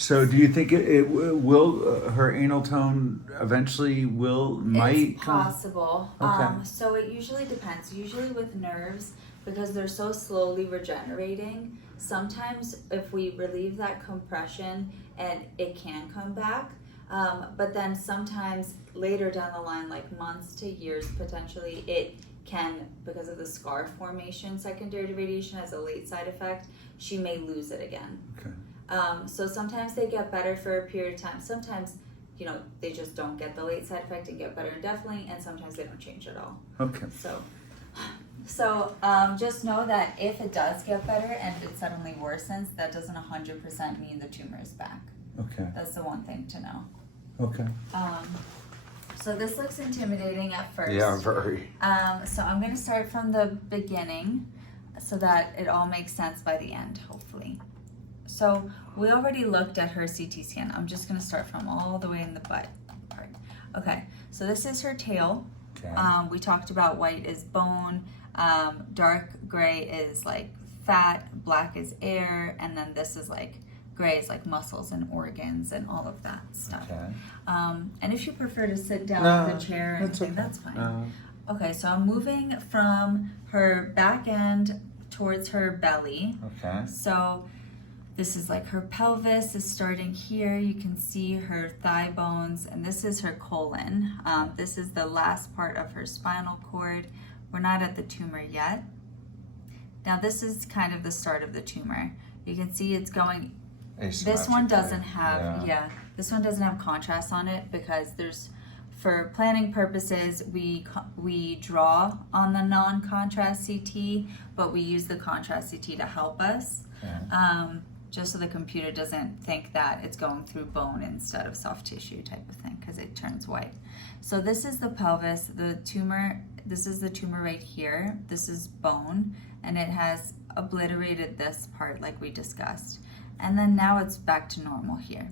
So do you think will her anal tone eventually might It's come? possible. Okay. So it usually depends. Usually with nerves, because they're so slowly regenerating, sometimes if we relieve that compression and it can come back. But then sometimes later down the line, like months to years potentially, it can, because of the scar formation secondary to radiation as a late side effect, she may lose it again. Okay. So sometimes they get better for a period of time. Sometimes, they just don't get the late side effect and get better indefinitely, and sometimes they don't change at all. Okay. So just know that if it does get better and it suddenly worsens, that doesn't 100% mean the tumor is back. Okay. That's the one thing to know. Okay. So this looks intimidating at first. Yeah, very. So I'm going to start from the beginning so that it all makes sense by the end, hopefully. So we already looked at her CT scan. I'm just going to start from all the way in the butt part. Okay, so this is her tail. Okay. We talked about white is bone, dark gray is like fat, black is air, and then this is like gray is like muscles and organs and all of that stuff. Okay. And if you prefer to sit down in the chair or anything, that's fine. Okay, so I'm moving from her back end towards her belly. Okay. So this is like her pelvis is starting here. You can see her thigh bones, and this is her colon. This is the last part of her spinal cord. We're not at the tumor yet. Now this is kind of the start of the tumor. You can see it's going. This one doesn't have, this one doesn't have contrast on it because for planning purposes, we draw on the non-contrast CT, but we use the contrast CT to help us. Okay. Just so the computer doesn't think that it's going through bone instead of soft tissue type of thing, because it turns white. So this is the pelvis, the tumor, this is the tumor right here, this is bone, and it has obliterated this part like we discussed. And then now it's back to normal here.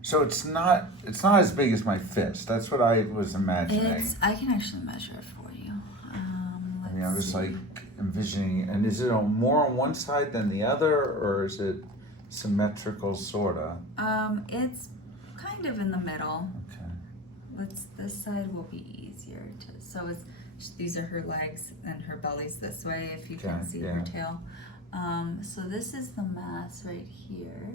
So it's not as big as my fist. That's what I was imagining. I can actually measure it for you. I was like envisioning, and is it more on one side than the other, or is it symmetrical, sorta? It's kind of in the middle. Okay. This side will be easier to. So these are her legs and her belly's this way. If you can see her tail. So this is the mass right here.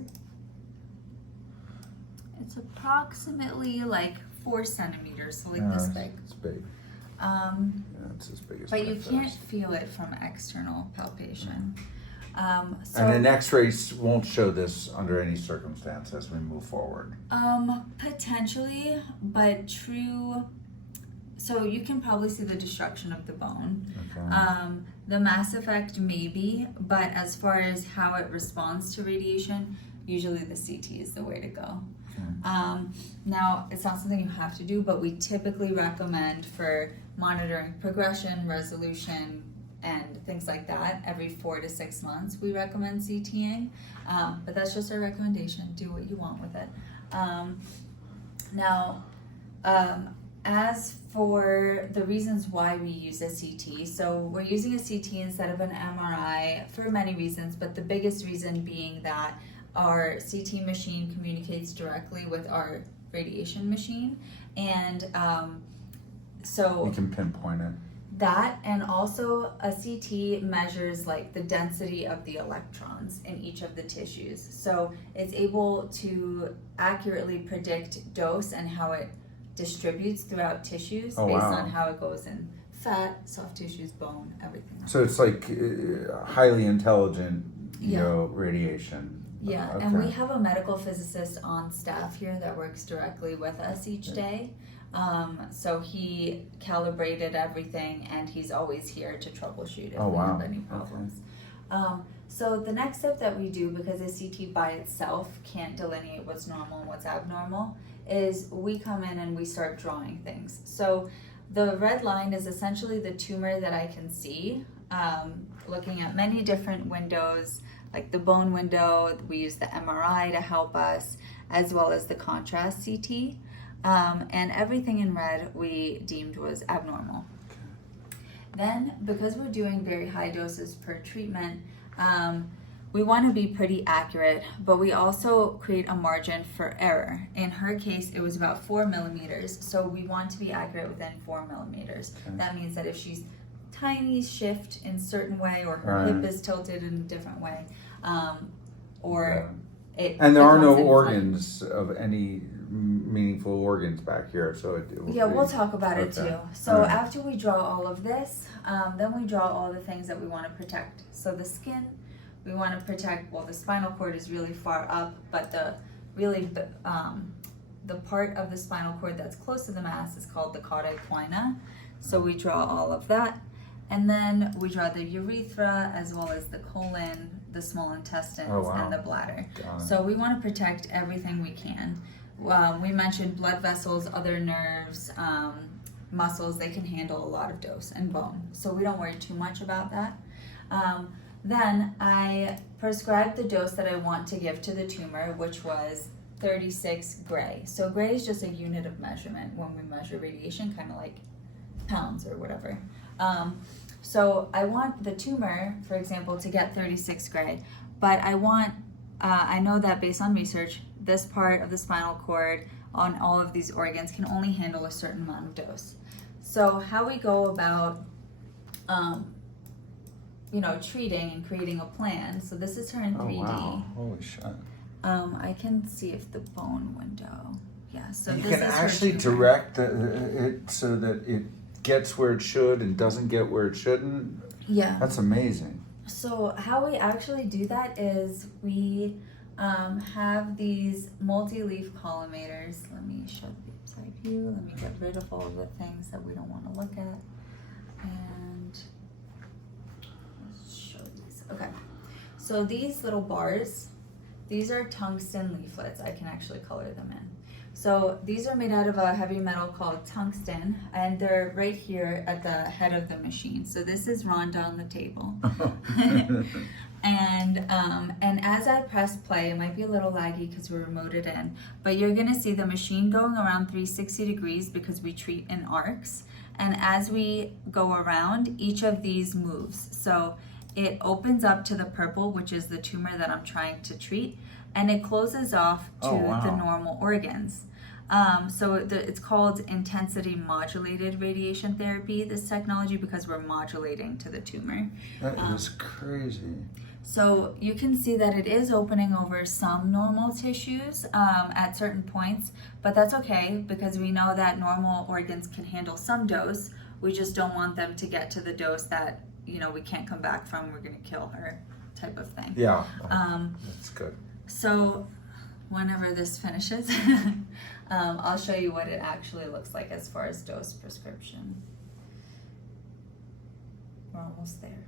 It's approximately like 4 centimeters, so like this big. It's big. It's as big as but my you fist. can't feel it from external palpation. And an X-ray won't show this under any circumstance as we move forward. Potentially, but true. So you can probably see the destruction of the bone. Okay. The mass effect maybe, but as far as how it responds to radiation, usually the CT is the way to go. Okay. Now, it's not something you have to do, but we typically recommend for monitoring progression, resolution, and things like that, every 4 to 6 months we recommend CTing. But that's just our recommendation. Do what you want with it. As for the reasons why we use a CT, so we're using a CT instead of an MRI for many reasons, but the biggest reason being that our CT machine communicates directly with our radiation machine, and so you can pinpoint it. That, and also a CT measures like the density of the electrons in each of the tissues, so it's able to accurately predict dose and how it distributes throughout tissues based on how it goes in fat, soft tissues, bone, everything else. So it's like highly intelligent, radiation. Yeah, okay. And we have a medical physicist on staff here that works directly with us each day. So he calibrated everything, and he's always here to troubleshoot if we have any problems. Okay. So the next step that we do, because a CT by itself can't delineate what's normal and what's abnormal, is we come in and we start drawing things. So the red line is essentially the tumor that I can see, looking at many different windows, like the bone window. We use the MRI to help us, as well as the contrast CT. And everything in red we deemed was abnormal. Then, because we're doing very high doses per treatment, we want to be pretty accurate, but we also create a margin for error. In her case, it was about 4 millimeters, so we want to be accurate within 4 millimeters. Okay. That means that if she's tiny shift in a certain way, or her hip is tilted in a different way, or it and there are no becomes organs of any meaningful organs back here, so we'll talk about it okay. too. So after we draw all of this, then we draw all the things that we want to protect. So the skin, we want to protect, well, the spinal cord is really far up, but the part of the spinal cord that's close to the mass is called the cauda equina. So we draw all of that. And then we draw the urethra, as well as the colon, the small intestines, and the bladder. So we want to protect everything we can. We mentioned blood vessels, other nerves, muscles, they can handle a lot of dose, and bone. So we don't worry too much about that. Then I prescribed the dose that I want to give to the tumor, which was 36 gray. So gray is just a unit of measurement when we measure radiation, kind of like pounds or whatever. So I want the tumor, for example, to get 36 gray, but I know that based on research, this part of the spinal cord on all of these organs can only handle a certain amount of dose. So how we go about, treating and creating a plan. So this is her in 3D. Wow. Holy shit. I can see if the bone window, so you this can is actually her tumor. direct it so that it gets where it should and doesn't get where it shouldn't. Yeah. That's amazing. So how we actually do that is we have these multi-leaf collimators. Let me show the upside view. Let me get rid of all the things that we don't want to look at. And let's show these. Okay. So these little bars, these are tungsten leaflets. I can actually color them in. So these are made out of a heavy metal called tungsten, and they're right here at the head of the machine. So this is Rhonda on the table. And as I press play, it might be a little laggy because we remoted in, but you're gonna see the machine going around 360 degrees because we treat in arcs. And as we go around, each of these moves. So it opens up to the purple, which is the tumor that I'm trying to treat, and it closes off to the normal organs. It's called intensity modulated radiation therapy, this technology, because we're modulating to the tumor. That is crazy. So you can see that it is opening over some normal tissues at certain points, but that's okay because we know that normal organs can handle some dose. We just don't want them to get to the dose that, we can't come back from, we're gonna kill her type of thing. Yeah, that's good. So whenever this finishes, I'll show you what it actually looks like as far as dose prescription. We're almost there.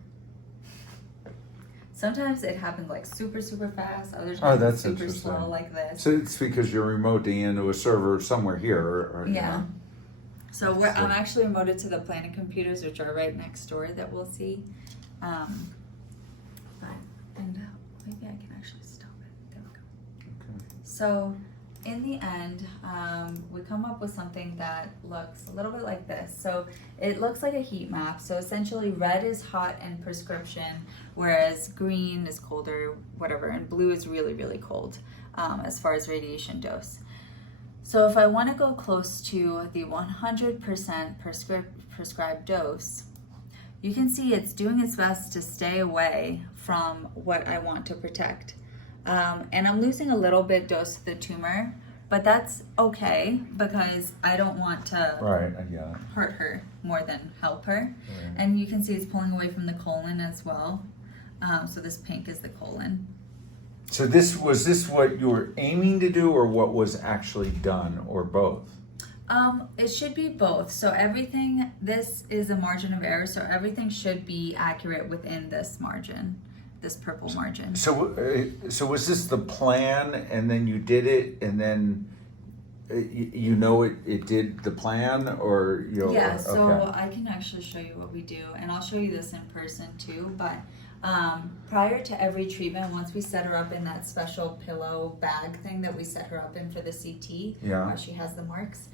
Sometimes it happens like super, super fast. Other times that's super interesting. slow like this. So it's because you're remoting into a server somewhere here, or yeah. So I'm actually remoted to the Planet computers, which are right next door that we'll see. Maybe I can actually stop it. There we go. Okay. So in the end, we come up with something that looks a little bit like this. So it looks like a heat map. So essentially red is hot and prescription, whereas green is colder, whatever, and blue is really, really cold as far as radiation dose. So if I want to go close to the 100% prescribed dose, you can see it's doing its best to stay away from what I want to protect. And I'm losing a little bit dose of the tumor, but that's okay because I don't want to hurt her more than help her. Right. And you can see it's pulling away from the colon as well. So this pink is the colon. So was this what you were aiming to do, or what was actually done, or both? It should be both. So this is a margin of error, so everything should be accurate within this margin, this purple margin. So was this the plan, and then you did it, and then it did the plan, or Yeah. So I can actually show you what we do, and I'll show you this in person too. But prior to every treatment, once we set her up in that special pillow bag thing that we set her up in for the CT, where she has the marks,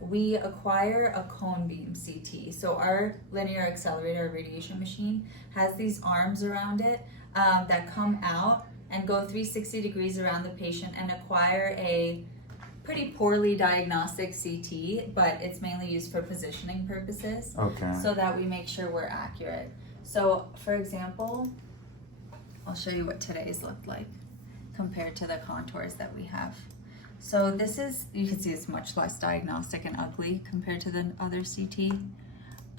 we acquire a cone beam CT. So our linear accelerator radiation machine has these arms around it that come out and go 360 degrees around the patient and acquire a pretty poorly diagnostic CT, but it's mainly used for positioning purposes. Okay. So that we make sure we're accurate. So, for example, I'll show you what today's looked like compared to the contours that we have. So this is, you can see it's much less diagnostic and ugly compared to the other CT.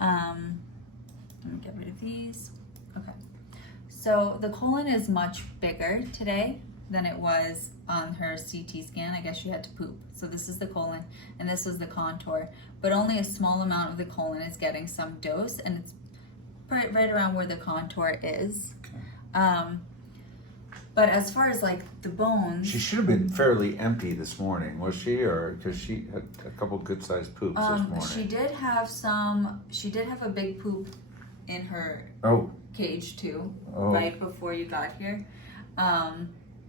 Let me get rid of these. Okay. So the colon is much bigger today than it was on her CT scan. I guess she had to poop. So this is the colon and this was the contour, but only a small amount of the colon is getting some dose, and it's right around where the contour is. Okay. But as far as like the bones, She should have been fairly empty this morning, was she? Or because she had a couple good sized poops this morning. she did have a big poop in her cage too, right before you got here.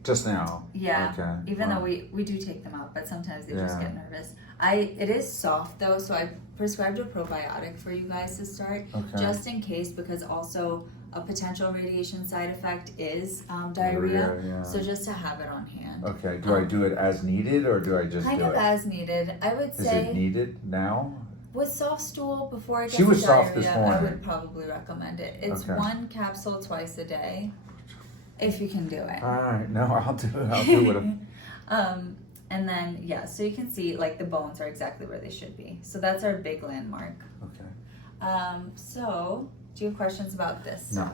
Just now. Yeah. Okay. Even though we do take them out, but sometimes they just get nervous. It is soft though, so I prescribed a probiotic for you guys to start, just in case, because also a potential radiation side effect is diarrhea. Yeah. So just to have it on hand. Okay. Do I do it as needed, or do I just kind do of it? as needed? I would say. Is it needed now? With soft stool before it gets She was diarrhea, soft this morning. I would probably recommend it. It's 1 capsule twice a day, if you can do it. All right. No, I'll do it. I'll do it. And then so you can see like the bones are exactly where they should be. So that's our big landmark. Okay. So do you have questions about this? No.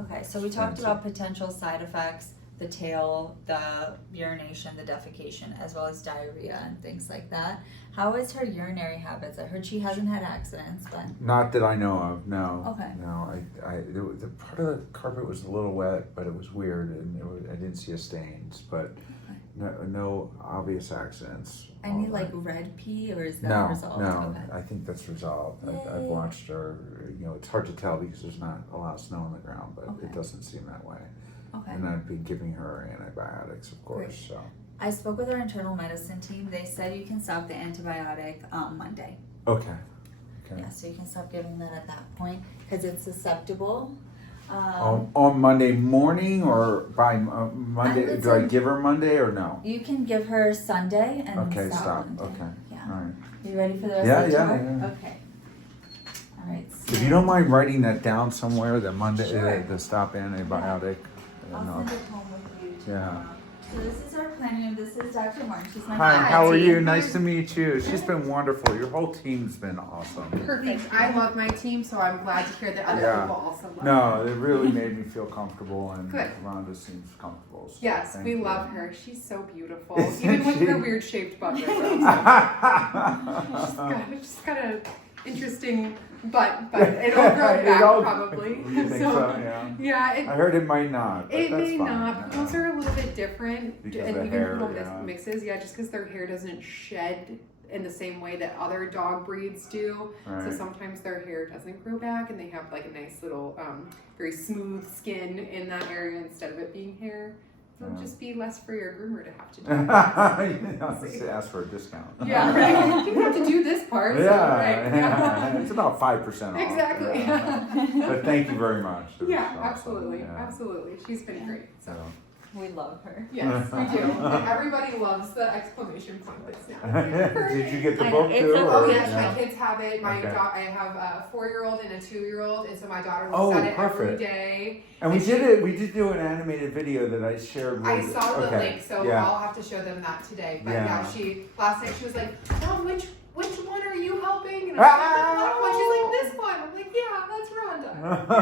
Okay, so we talked about potential side effects, the tail, the urination, the defecation, as well as diarrhea and things like that. How is her urinary habits? I heard she hasn't had accidents, but Not that I know of. No. Okay. No. The part of the carpet was a little wet, but it was weird, and I didn't see a stains, but no obvious accidents. any like red pee, or is that resolved? No, Okay. I think that's resolved. I've Yay. watched her. It's hard to tell because there's not a lot of snow on the ground, but Okay. it doesn't seem that way. Okay. And I've been giving her antibiotics, of course. Great. So. I spoke with our internal medicine team. They said you can stop the antibiotic Monday. Okay. Yeah, so you can stop giving that at that point because it's susceptible. On Monday morning or by Monday? Do I give her Monday or no? You can give her Sunday and stop Monday. Okay. Yeah. All right. You ready for the rest of the tour? Yeah. Okay. All right. So If you don't mind writing that down somewhere, the Monday, Sure. the stop antibiotic. I'll send it home with you tomorrow. So this is our planning room. This is Dr. Martin. She's my Hi, faculty. how are you? Nice to meet you. She's been wonderful. Your whole team's been awesome. Perfect. I love my team, so I'm glad to hear that other people also love No, it really made me feel comfortable, and Good. Rhonda seems comfortable. So Yes, thank we you. love her. She's so beautiful. Even with her weird shaped butt. She's got a interesting butt, but it'll grow back probably. You think so? Yeah. Yeah. I heard it might not. But It that's may fine. not. Poodles are a little bit different, Because and the even hair, poodle yeah. mixes, just because their hair doesn't shed in the same way that other dog breeds do. Right. So sometimes their hair doesn't grow back, and they have like a nice little, very smooth skin in that area instead of it being hair. It'll just be less for your groomer to have to do. Just ask for a discount. Yeah, right. You don't have to do this part. Yeah, So, right. yeah. It's about 5% off. Exactly. Yeah. But thank you very much. It was Yeah, awesome. absolutely, Yeah. absolutely. She's been great. So. We love her. Yes, we do. And everybody loves the exclamation points now. Did you get the I book know, it's too? a- Oh or- yes, my kids have it. My Okay. I have a 4-year-old and a 2-year-old, and so my daughter Oh, looks at it every perfect. day. And we did it. We did do an animated video that I shared. With I saw the okay. link, so Yeah. I'll have to show them that today. But Yeah. she last night she was like, "Mom, which one are you helping?" And I was like, "The black one." She's like, "This one." I'm like, "Yeah, that's Rhonda."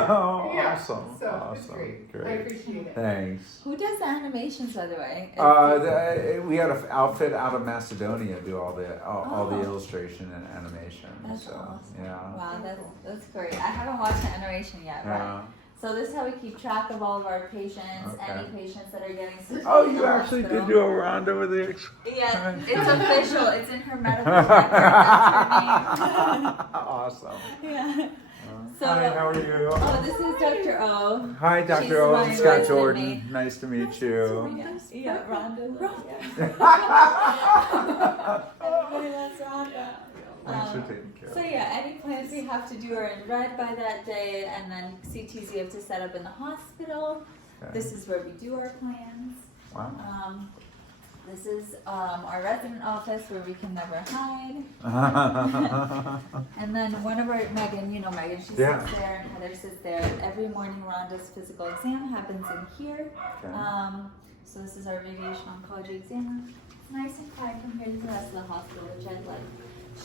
Oh, Yeah. awesome. So awesome. it's great. I appreciate it. Thanks. Who does the animations, by the way? We had an outfit out of Macedonia do all the Oh. illustration and animation. That's so awesome. yeah. Wow, that's great. I haven't watched the animation yet, but Yeah. so this is how we keep track of all of our patients, Okay. any patients that are getting sick. Oh, in you the actually did hospital. do a rondo with the. Yeah, it's official. It's in her medical record. That's her name. Awesome. Yeah. So, Hi, how are you? oh, this is Dr. O. Hi, She's Dr. O. my I'm Scott resident Jordan. maid. Nice to meet you. Yeah, Rhonda. Everybody loves Rhonda. Thanks for taking care So of me. yeah, any plans we have have to do her in red by that day, and then CTs you have to set up in the hospital. Okay. This is where we do our plans. Wow. This is our resident office where we can never hide. And then one of our, Megan, you know Megan, she sits there and Heather sits there. Every morning Rhonda's physical exam happens in here. Okay. So this is our radiation oncology exam. It's nice and quiet compared to the rest of the hospital, which I'd like.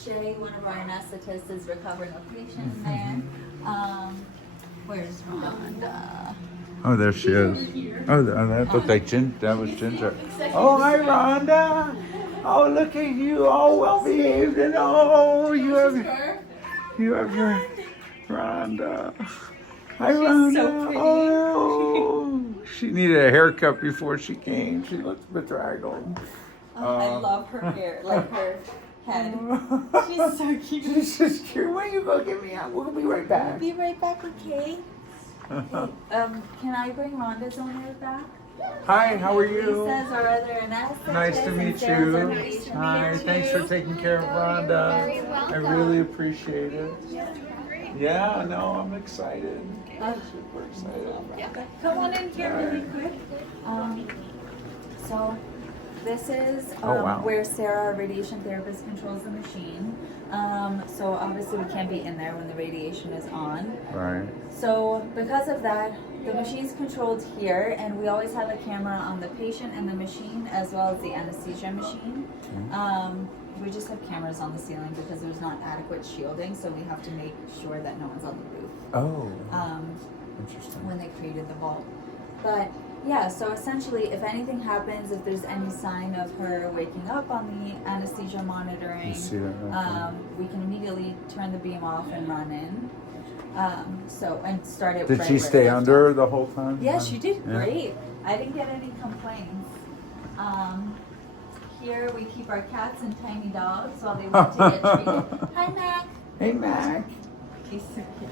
Shay, one of our anesthetists, is recovering a patient in there. Where's Rhonda? Oh, there she is. Oh, that looked like that was Ginger. Oh, hi, Rhonda. Oh, look at you, all well behaved, and oh, you have your Rhonda. Hi, Rhonda. so pretty. Oh, she needed a haircut before she came. She looks bedraggled. Oh, I love her hair, like her head. She's so cute. She's just cute. When you go get me out, we'll be right back. Be right back, okay? Hey, can I bring Rhonda's owner back? Hi, how are you? Lisa's our other anesthetist. Nice to meet Sarah's our you. radiation Hi, manager. thanks for taking care of Rhonda. I really appreciate it. Yeah, no, I'm excited. Super excited. Come on in here really quick. So this is wow. where Sarah, our radiation therapist, controls the machine. So obviously we can't be in there when the radiation is on. Right. So because of that, the machine's controlled here, and we always have a camera on the patient and the machine, as well as the anesthesia machine. We just have cameras on the ceiling because there's not adequate shielding, so we have to make sure that no one's on the roof. Oh. Interesting. When they created the vault. But yeah, so essentially, if anything happens, if there's any sign of her waking up on the anesthesia monitoring, You see that? Okay. we can immediately turn the beam off and run in. And start it. Did right she where stay it left under off. the whole time? Yeah, she did Yeah. great. I didn't get any complaints. Here we keep our cats and tiny dogs while they wait to get treated. Hi, Mac. Hey, Mac. He's so cute.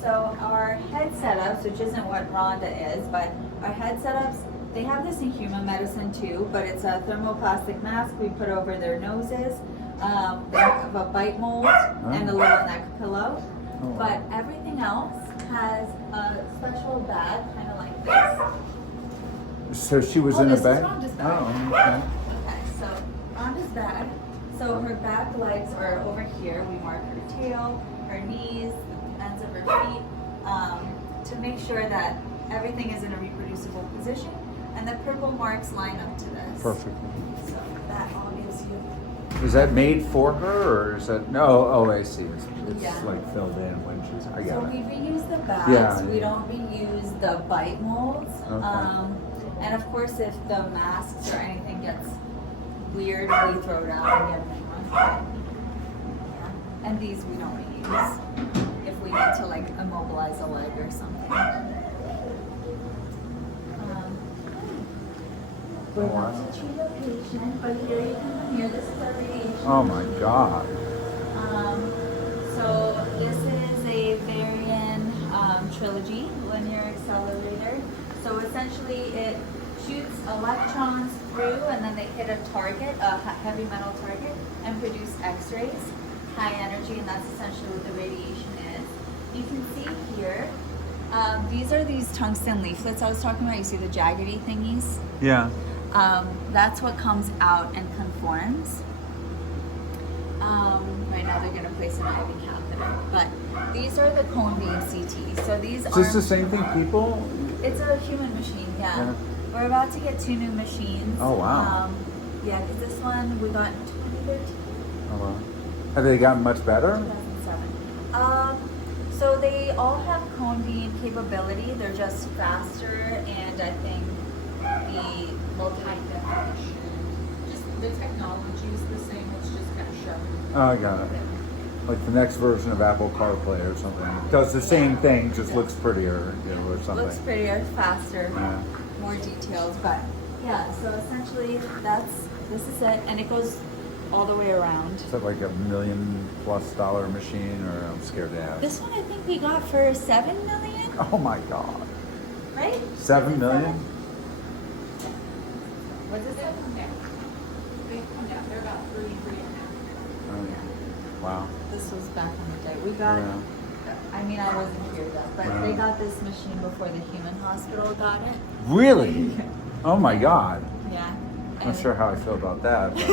So our head setups, which isn't what Rhonda is, but our head setups, they have this in human medicine too, but it's a thermoplastic mask we put over their noses. They have a bite mold and a little neck pillow. Oh. But everything else has a special bag, kind of like this. So she was in a this is bed? Rhonda's bag. Oh, okay. Okay, so Rhonda's bag. So her back legs are over here. We mark her tail, her knees, the ends of her feet, to make sure that everything is in a reproducible position. And the purple marks line up to this. Perfect. So that all gives you. Is that made for her, or is that no? Oh, I see. It's Yeah. like filled in when she's. I So got we it. reuse the bags. Yeah, We yeah. don't reuse the bite molds. Okay. And of course, if the masks or anything gets weird, we throw it out and get a new one. Yeah. And these we don't reuse if we need to like immobilize a leg or something. We're about to treat a patient, but here you can come here. This is our radiation. Oh my God. So this is a Varian trilogy linear accelerator. So essentially it shoots electrons through and then they hit a target, a heavy metal target, and produce X-rays, high energy, and that's essentially what the radiation is. You can see here, these are these tungsten leaflets I was talking about. You see the jaggedy thingies? Yeah. That's what comes out and conforms. Right now they're going to place an IV catheter, but these are the cone beam CT. So these Is are. this the same thing, people? It's a human machine, yeah. Yeah. We're about to get 2 new machines. Oh, wow. Yeah, because this one we got in 2013, Oh wow. Have they gotten much better? 2007. So they all have cone beam capability. They're just faster, and I think the multi-definition, Just the technology is the same, it's just kind of sharper. Oh, I got it. Like the next version of Apple CarPlay or something. Does the same thing, just looks prettier, you know, or something. looks prettier, faster, Yeah. more detailed, but yeah. So essentially, this is it, and it goes all the way around. Is that like $1 million+ machine, or I'm scared to ask? This one I think we got for $7 million, Oh my God. right? $7 million? Was it 7? Yeah. They come down, they're about 3.5. Oh, yeah. Wow. This was back in the day. We got, I mean, I wasn't here yet, but they got this machine before the human hospital got it. Really? Oh my God. Yeah. Not sure how I feel about that. But.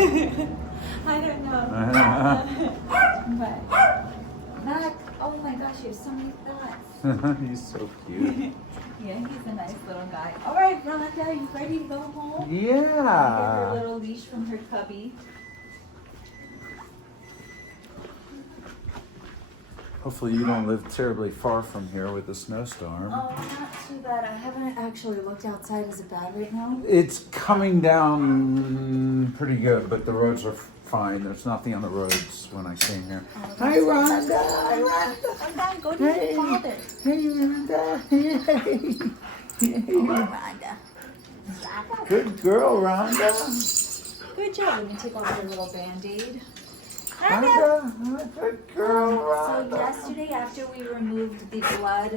I don't know. But Mac, oh my gosh, you have so many thoughts. He's so cute. Yeah, he's a nice little guy. All right, Veronica, are you ready to go home? Yeah. Get her little leash from her cubby. Hopefully you don't live terribly far from here with the snowstorm. Oh, not too bad. I haven't actually looked outside. Is it bad right now? It's coming down pretty good, but the roads are fine. There's nothing on the roads when I came here. Oh, Hi, Rhonda. Hi, Rhonda. Rhonda, go to your father. Hey, Rhonda. Hey. Rhonda. Good girl, Rhonda. Good job. Let me take off your little band-aid. Rhonda. Good girl, So Rhonda. yesterday, after we removed the blood,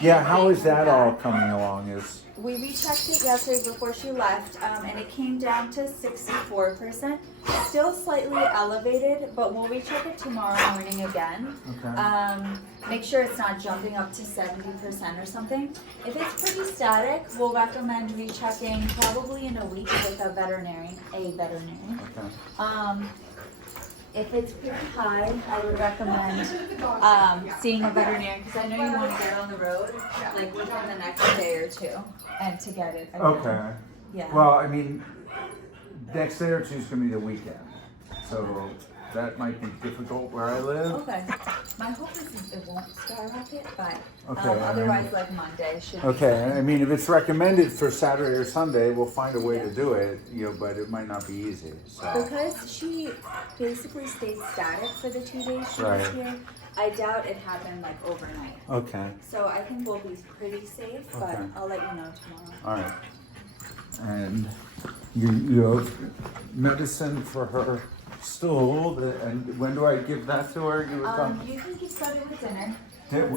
Yeah, and how they is that came all back, coming along? Is we rechecked it yesterday before she left, and it came down to 64%. Still slightly elevated, but we'll recheck it tomorrow morning again. okay. Make sure it's not jumping up to 70% or something. If it's pretty static, we'll recommend rechecking probably in a week with a veterinarian. Okay. If it's pretty high, I would recommend seeing a veterinarian because I know you want to get on the road like within the next day or two and to get it again. Okay. Yeah. Well, I mean, next day or two is going to be the weekend. So that might be difficult where I live. Okay. My hope is it won't skyrocket, but Okay, otherwise, like Monday should. Okay, I mean, if it's recommended for Saturday or Sunday, we'll find a way to do it, but it might not be easy, so. Because she basically stayed static for the 2 days she was Right. here, I doubt it happened like overnight. Okay, So I think we'll be pretty safe, but Okay. I'll let you know tomorrow. all right. And you have medicine for her stool, and when do I give that to her? You were talking- You can keep starting with dinner.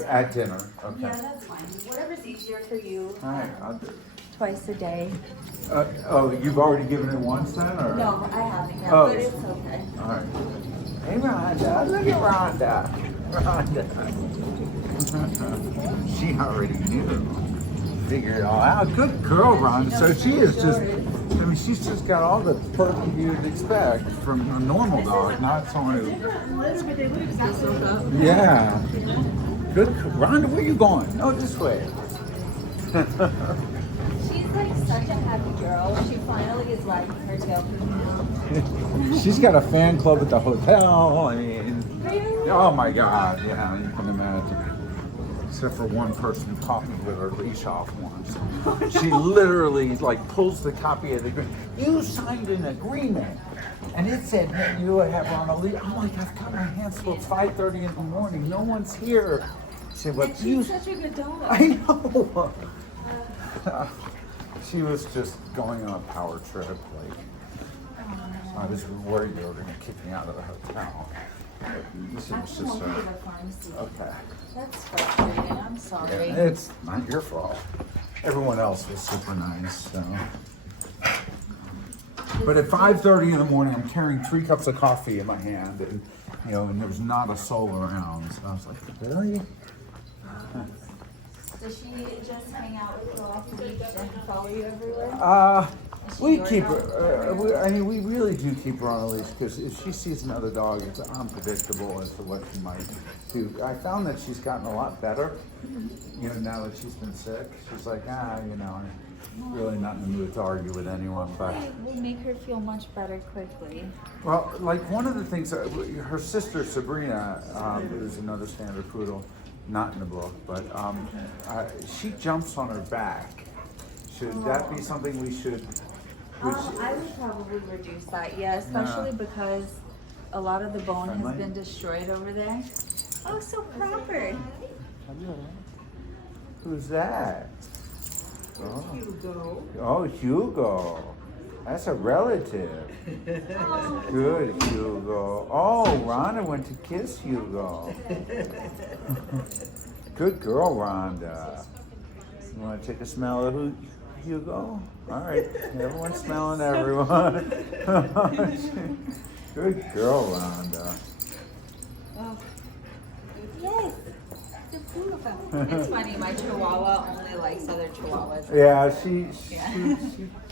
At dinner, okay. Yeah, that's fine. Whatever's easier for you. All right, I'll do it. Twice a day. Oh, you've already given it once then, or? No, I haven't yet, Oh. but it's okay. All right. Hey, Rhonda, look at Rhonda. Rhonda. She already knew. Figured it all out. Good girl, Rhonda. So she is just, I mean, she's just got all the perks you'd expect from a normal dog, not someone who. Yeah. Good. Rhonda, where you going? No, this way. She's like such a happy girl. She finally is wagging her tail for me now. She's got a fan club at the hotel. I mean, Really? oh my God, yeah, you can imagine. Except for one person who caught me with her leash off once. She literally like pulls the copy of the agreement. You signed an agreement, and it said that you would have her on a leash. I'm like, I've got my hands full. It's 5:30 in the morning. No one's here. She said, "Well, And you." she's such a good dog. I know. She was just going on a power trip. Like, I was worried they were going to kick me out of the hotel. But this I was can just walk to the pharmacy. okay. That's frustrating. I'm sorry. Yeah, it's not your fault. Everyone else was super nice. So. But at 5:30 in the morning, I'm carrying 3 cups of coffee in my hand, and and there's not a soul around. So I was like, really? Does she just hang out with you off the beach and follow you everywhere? We keep her. We really do keep her on a leash because if she sees another dog, it's unpredictable as to what she might do. I found that she's gotten a lot better. Now that she's been sick, she's like, I'm really not in the mood to argue with anyone. But We'll make her feel much better quickly. well, like one of the things, her sister Sabrina, who's another standard poodle, not in the book, but she jumps on her back. Should that be something we should? I would probably reduce that, yeah, especially because a lot of the bone has Friendly? been destroyed over there. Oh, so proper. Who's that? Oh. Hugo. Oh, Hugo. That's a relative. Good, Hugo. Oh, Rhonda went to kiss Hugo. Good girl, Rhonda. You want to take a smell of Hugo? All right. Everyone's smelling everyone. Good girl, Rhonda. Yes. It's funny, my Chihuahua only likes other Chihuahuas. Yeah, she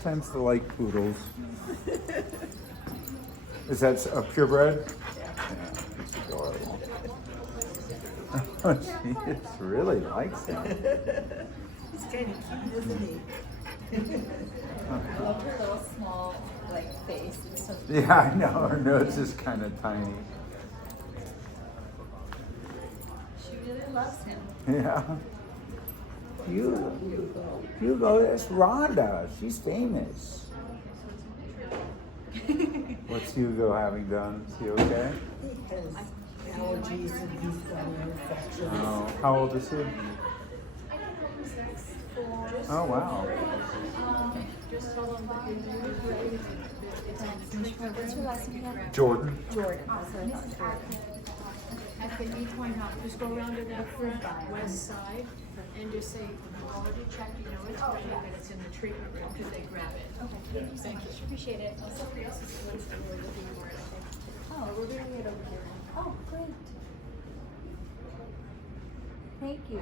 tends to like poodles. Is that a purebred? Yeah, it's adorable. She just really likes him. He's kind of cute, isn't he? I love her little small, like, face. It's so cute. Yeah, I know. Her nose is kind of tiny. She really loves him. Yeah. Hugo, that's Rhonda. She's famous. What's Hugo having done? Is he okay? He has allergies and he's got an infection. Oh, how old is he? Oh, wow. What's your last name again? Jordan. Jordan. That's what I thought. Jordan. At the Mead Point House, just go around to that west side and just say, already checked, you know, it's okay, that it's in the treatment room, because they grab it. Okay, thank you so much. Appreciate it. Somebody else is the ones that we're looking for it, I think. Oh, We're doing it over here. oh, great. Thank you.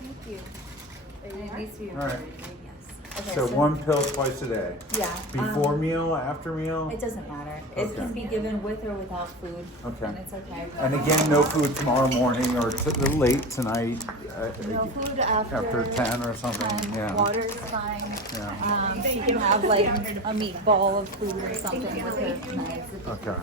Thank you. There you And are. these are your All right. yes. Okay, So one pill twice a day. Yeah. Before meal, after meal? It doesn't matter. It Okay. can be given with or without food. Okay. And it's okay. And again, no food tomorrow morning or late tonight. No food after, After 10 or something. 10. Yeah. Water is fine. Yeah. She can have like a meatball of food or something with her tonight. Okay.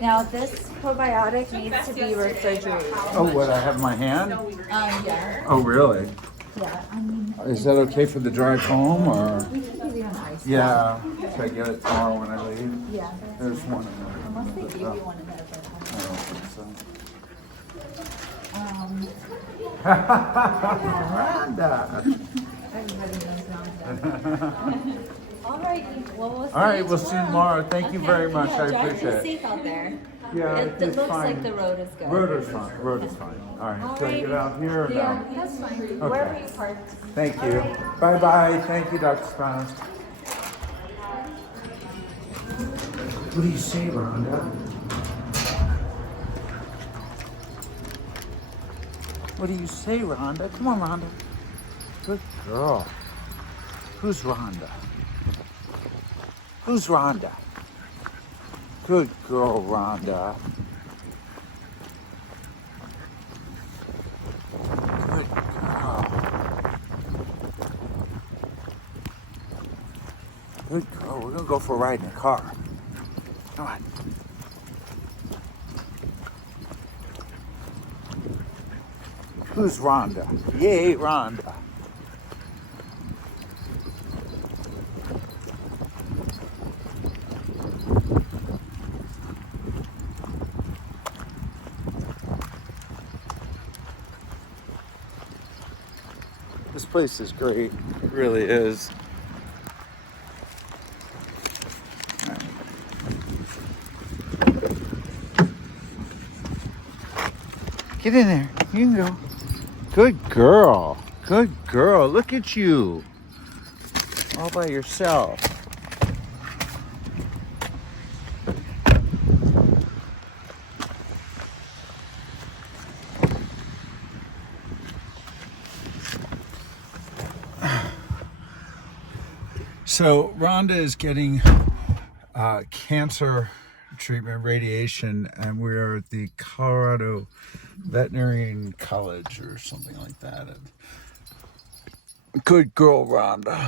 Now this probiotic needs to be refrigerated. Oh, what? I have in my hand? Yeah. Oh, really? Yeah. I mean, Is that okay for the drive home or? we can give you an ice. Yeah. Should I get it tomorrow when I leave? Yeah. There's one in there. Unless they give you one in there, I but don't think so. everybody knows that. All right. Well, we'll see All right, you we'll see you tomorrow. Thank you very much. Yeah, I drive appreciate it. safe out there. Yeah, It it's looks fine. like the road is good. Road is fine. Road is fine. All right. Should I get out here or no? Yeah, that's fine. Wherever you parked. Thank you. Bye bye. Thank you, Dr. Spanos. What do you say, Rhonda? What do you say, Rhonda? Come on, Rhonda. Good girl. Who's Rhonda? Who's Rhonda? Good girl, Rhonda. Good girl. Good girl. We're gonna go for a ride in the car. Come on. Who's Rhonda? Yay, Rhonda. This place is great. It really is. Get in there. You can go. Good girl. Good girl. Look at you. All by yourself. So Rhonda is getting cancer treatment, radiation, and we're at the Colorado Veterinarian College or something like that. Good girl, Rhonda.